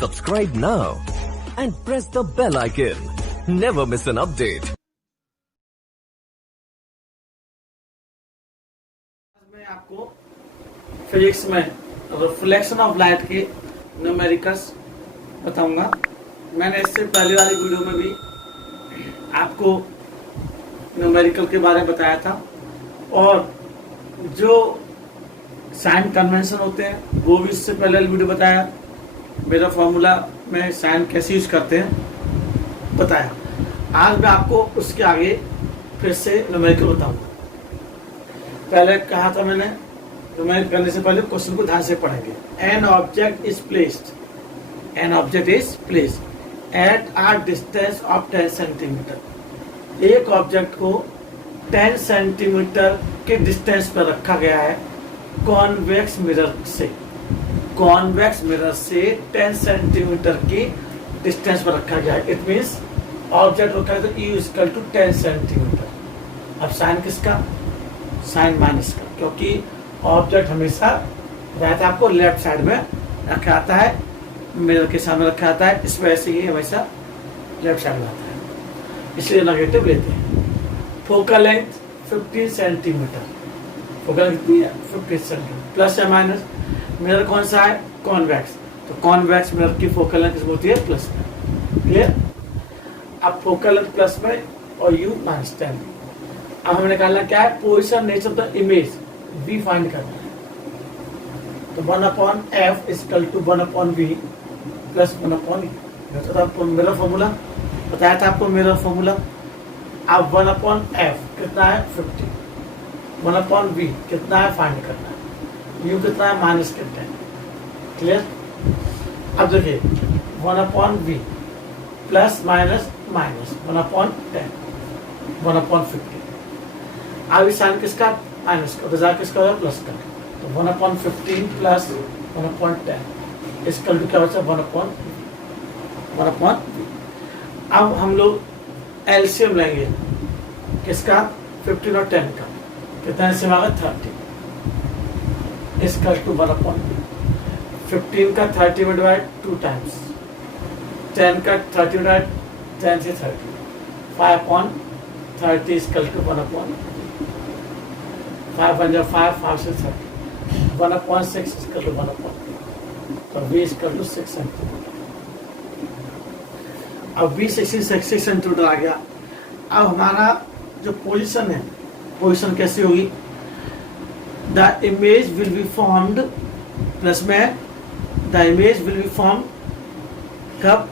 Subscribe now and press the bell icon. Never miss an update. मैं आपको physics में reflection of light के numericals बताऊंगा। मैंने इससे पहले वाली वीडियो में भी आपको न्यूमेरिकल के बारे में बताया था और जो साइन कन्वेंशन होते हैं वो भी इससे पहले वीडियो बताया। मेरा फॉर्मूला में साइन कैसे यूज करते हैं बताया। आज मैं आपको उसके आगे फिर से न्यूमेरिकल बताऊंगा। पहले कहा था मैंने, न्यूमेरिकल करने से पहले क्वेश्चन को ध्यान से पढ़ेंगे। An object is placed at a distance of 10 centimetre. एक ऑब्जेक्ट को 10 सेंटीमीटर के डिस्टेंस पर रखा गया है कॉन्वेक्स मिरर से 10 सेंटीमीटर की डिस्टेंस पर रखा गया है। इट मीन्स ऑब्जेक्ट रखा है तो U इक्वल टू 10 सेंटीमीटर। अब साइन किसका? साइन माइनस का, क्योंकि ऑब्जेक्ट हमेशा रहता है आपको लेफ्ट साइड में रखा आता है, मिरर के सामने रखा आता है, इस वजह से ये हमेशा लेफ्ट साइड में आता है, इसलिए नेगेटिव लेते हैं। Focal length 15 centimetre. Focal length कितनी है? 15 सेंटीमीटर। प्लस या माइनस? मिरर कौन सा है? कॉन्वेक्स। तो कॉन्वेक्स मिरर की फोकल लेंथ किसमें होती है? प्लस में। क्लियर? अब फोकल लेंथ प्लस में और U माइनस 10। अब हमें निकालना क्या है? Position nature of the image V find करना है। तो 1/f equal to 1/v plus 1/e। तो आपको मिरर फॉर्मूला बताया था आपको मिरर फॉर्मूला। अब 1/f कितना है? 50। 1/v कितना है? फाइंड करना है। U कितना है? माइनस कितना है? क्लियर? अब देखिए 1/v प्लस माइनस 1/10 1/50। अब इस साइन किसका? माइनस का। रिजल्ट किसका होगा? प्लस का। तो 1/15 प्लस 1/10 इसका क्या बचा? 1/v। अब हम लोग एलसीएम लेंगे किसका? 15 और 10 का। कितना एलसीएम आएगा? 30 इसका टू 1/v। 15 का 30 में डिवाइड 2 टाइम्स, 10 का 30 में डिवाइड 10 से 30, 5/30 इसका टू 1/v। 5 से 30, 1/6 इसका टू 1/v। तो v इसका टू 6 सेंटीमीटर। अब v 6 सेंटीमीटर आ गया। अब हमारा जो पोजीशन है, पोजीशन कैसी होगी? The image will be formed, plus में the image will be form कब?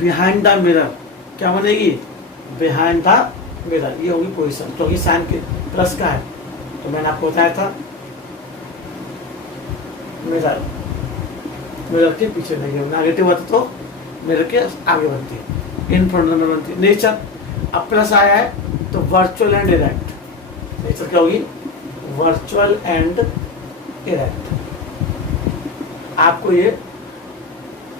Behind the mirror. क्या बनेगी? Behind the mirror. ये होगी पोजीशन, क्योंकि साइन के प्लस का है। तो मैंने आपको बताया था मिरर के पीछे नहीं है। नेगेटिव होता तो मिरर के आगे बनती है, इन फ्रंट में बनती है। नेचर अब प्लस आया है तो वर्चुअल एंड इरेक्ट। नेचर क्या होगी? Virtual and erect. आपको ये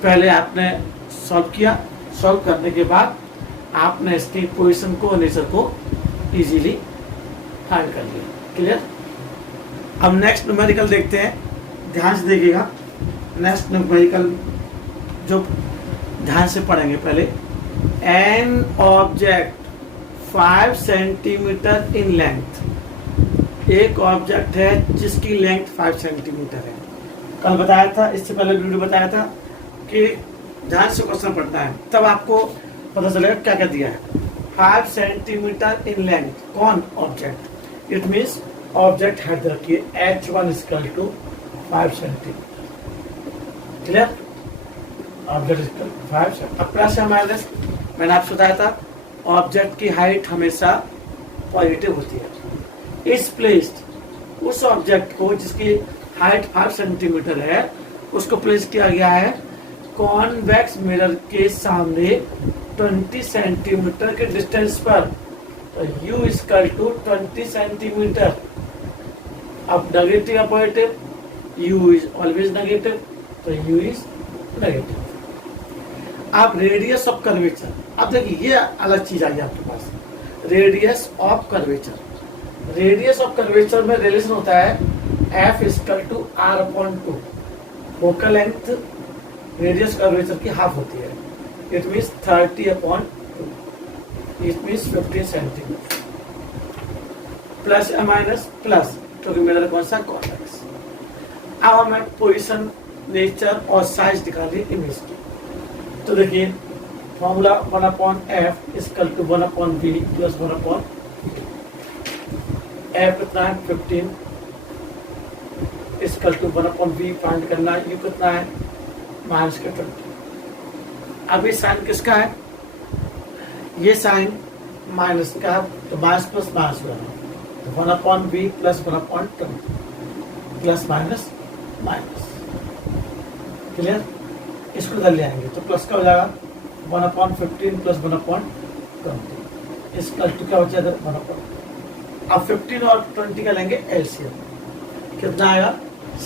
पहले आपने सॉल्व किया, सॉल्व करने के बाद आपने इसकी पोजीशन को, नेचर को इजीली फाइंड कर लिया। क्लियर? अब नेक्स्ट न्यूमेरिकल देखते हैं, ध्यान से देखिएगा। नेक्स्ट न्यूमेरिकल जो ध्यान से पढ़ेंगे पहले। An object 5 centimetre in length. एक ऑब्जेक्ट है जिसकी लेंथ 5 सेंटीमीटर है। कल बताया था, इससे पहले वीडियो बताया था कि ध्यान से क्वेश्चन पढ़ना है, तब आपको पता चलेगा क्या क्या दिया है। 5 सेंटीमीटर इन लेंथ, कौन? Object. It means object height रखिए H1 equal to 5 centimetre. Clear? Object equal 5 centimetre. अब प्लस या माइनस? मैंने आपसे बताया था ऑब्जेक्ट की हाइट हमेशा पॉजिटिव होती है। इस प्लेस्ड, उस ऑब्जेक्ट को जिसकी हाइट 5 सेंटीमीटर है उसको प्लेस किया गया है कॉन्वेक्स मिरर के सामने 20 सेंटीमीटर के डिस्टेंस पर। तो U इक्वल टू 20 सेंटीमीटर। अब नेगेटिव या positive? U is always negative, तो U इज नेगेटिव। आप रेडियस ऑफ कर्वेचर, अब देखिए ये अलग चीज आ गई आपके पास। Radius of curvature, radius of curvature में रिलेशन होता है F equal to R/2। Focal length radius curvature की हाफ होती है, it means 30/2, it means 15 centimetre, plus या माइनस प्लस, क्योंकि मिरर कौन सा, कॉन्वेक्स। अब हमें पोजीशन, नेचर और साइज निकालिए इमेज की। तो देखिए formula 1/f equal to 1/v plus 1/v। f कितना है 15 इक्वल टू 1/v फाइंड करना है, u कितना है माइनस के 20। अब ये साइन किसका है, ये साइन माइनस का, तो माइनस प्लस माइनस हो जाएगा, तो 1/v plus 1/20 plus minus minus, clear. इसको इधर ले आएंगे तो प्लस का हो जाएगा 1/15 प्लस 1/20 इसका टू क्या बचा 1/20। अब 15 और 20 का लेंगे एलसीएम, कितना आएगा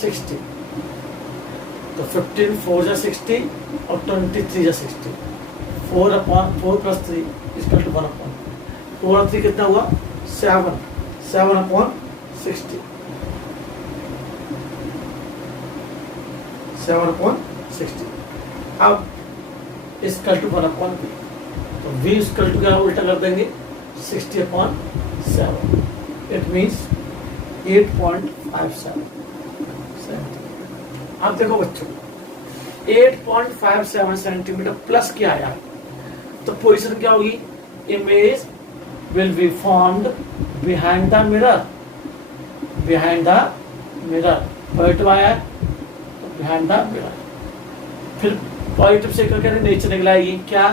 60, तो 15 4 जा 60 और 23 जा 60, 4/4 प्लस 3 इसका टू 1/4 और 3 कितना हुआ 7, 7/60, 7/60। अब इसका टू 1/v, तो v इसका टू क्या उल्टा कर देंगे 60/7, इट मीन्स 8.57 सेंटीमीटर। अब देखो बच्चों 8.57 सेंटीमीटर प्लस क्या आया, तो पोजीशन क्या होगी, image will be formed behind the mirror, behind the mirror, positive आया तो बिहाइंड द मिरर। फिर पॉजिटिव से करके नेचर निकला, ये क्या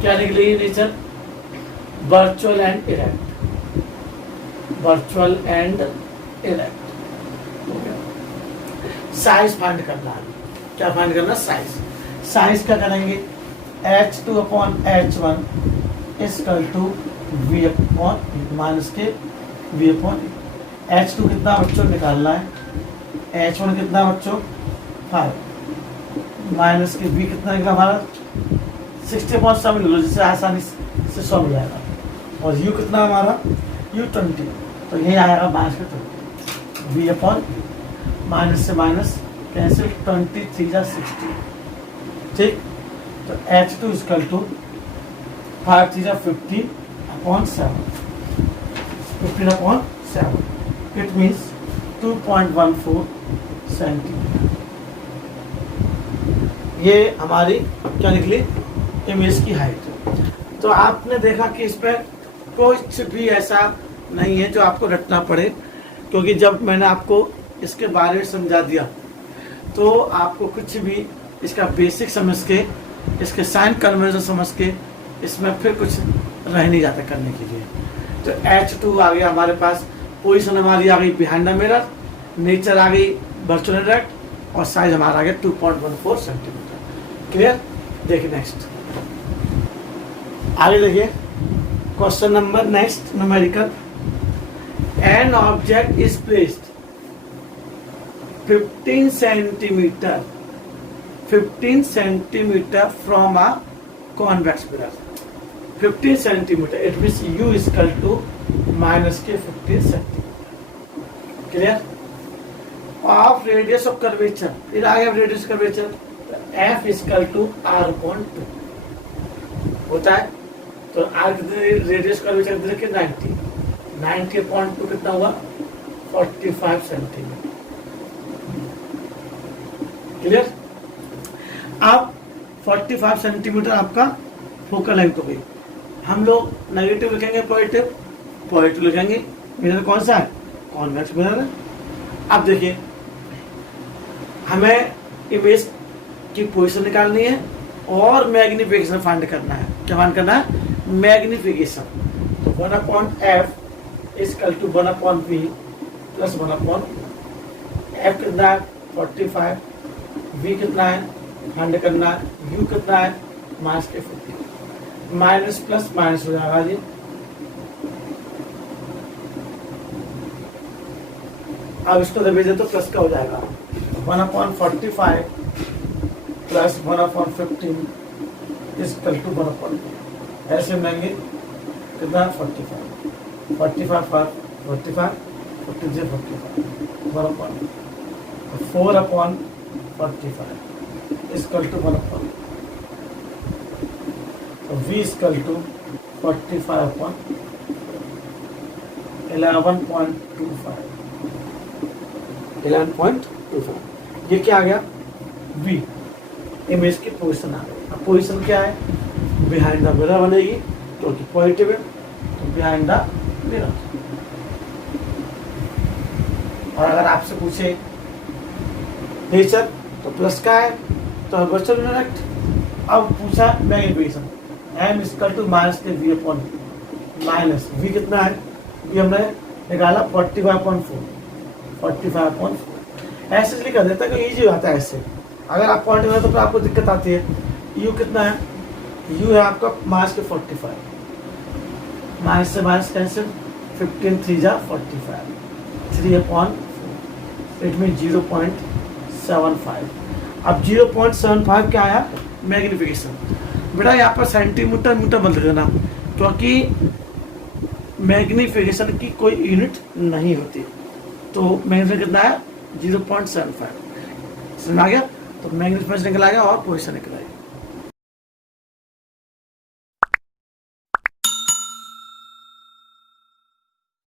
क्या निकली nature, virtual and erect, virtual and erect. Size find करना है, क्या फाइंड करना, साइज। साइज क्या करेंगे, h2/h1 equal to v/, minus के v/। h2 कितना बच्चों निकालना है, h1 कितना बच्चों 5, माइनस के v कितना निकला हमारा 60.7 मिल लो, जिससे आसानी से 100 मिल जाएगा, और u कितना हमारा u 20, तो यही आएगा माइनस के 20, v/, माइनस से माइनस कैंसिल, 23 जा 60, ठीक। तो h2 इक्वल टू 5 3 जा 15/7, 15/7, इट मीन्स 2.14 सेंटीमीटर। ये हमारी क्या निकली, इमेज की हाइट। तो आपने देखा कि इसमें कुछ भी ऐसा नहीं है जो आपको रटना पड़े, क्योंकि जब मैंने आपको इसके बारे में समझा दिया तो आपको कुछ भी इसका बेसिक समझ के, इसके साइन कन्वर्जन समझ के, इसमें फिर कुछ रह नहीं जाता करने के लिए। तो H2 आ गया हमारे पास, पोजीशन हमारी आ गई बिहाइंड द मिरर, नेचर आ गई वर्चुअल इरेक्ट, और साइज हमारा आ गया 2.14 सेंटीमीटर। क्लियर। देखिए नेक्स्ट, आगे देखिए question number next numerical, an object is placed 15 centimetre from a convex mirror, 15 centimetre, it means u equal to minus के 15 centimetre. Clear. Of radius of curvature, फिर आ गया radius curvature, f equal to r/2 होता है, तो r radius curvature देखिए 90/2 कितना हुआ 45 सेंटीमीटर। क्लियर। अब 45 सेंटीमीटर आपका फोकल लेंथ हो गई। हम लोग नेगेटिव लिखेंगे पॉजिटिव, पॉजिटिव लिखेंगे, मिरर कौन सा है, कॉन्वेक्स मिरर है। अब देखिए हमें इमेज की पोजीशन निकालनी है और मैग्निफिकेशन फाइंड करना है। क्या फाइंड करना है, मैग्निफिकेशन। तो 1/f equal to 1/v plus 1/, f कितना है 45, v कितना है फाइंड करना है, u कितना है माइनस के 50, माइनस प्लस माइनस हो जाएगा जी। अब इसको दबे दे तो प्लस का हो जाएगा 1/45 प्लस 1/15 इक्वल टू 1/, ऐसे मिलेंगे कितना 45, 45 45 43 45 1/, 4/45 इक्वल टू 1/, तो v इक्वल टू 45/11.25, 11.25। ये क्या आ गया, v इमेज की पोजीशन आ गई। अब पोजीशन क्या है, बिहाइंड द मिरर बनेगी क्योंकि पॉजिटिव है, तो बिहाइंड द मिरर। और अगर आपसे पूछे नेचर तो प्लस का है, तो वर्चुअल डायरेक्ट। अब पूछा magnification, m equal to minus के v अपॉन माइनस v कितना है, v हमने निकाला 45.4, 45.4। ऐसे लिखा देता है कि ईजी होता है ऐसे। अगर आप पॉइंट में तो फिर आपको दिक्कत आती है। u कितना है, u है आपका माइनस के 45, माइनस से माइनस कैंसिल, 15 3 जा 45, 3/4, इट मीन 0.75। अब 0.75 क्या आया, मैग्निफिकेशन। बेटा यहाँ पर सेंटीमीटर मीटर मत लिखना, क्योंकि मैग्निफिकेशन की कोई यूनिट नहीं होती। तो मैग्निफिकेशन कितना है, 0.75। समझ आ गया, तो मैग्निफिकेशन निकल आएगा और पोजीशन निकल आएगी।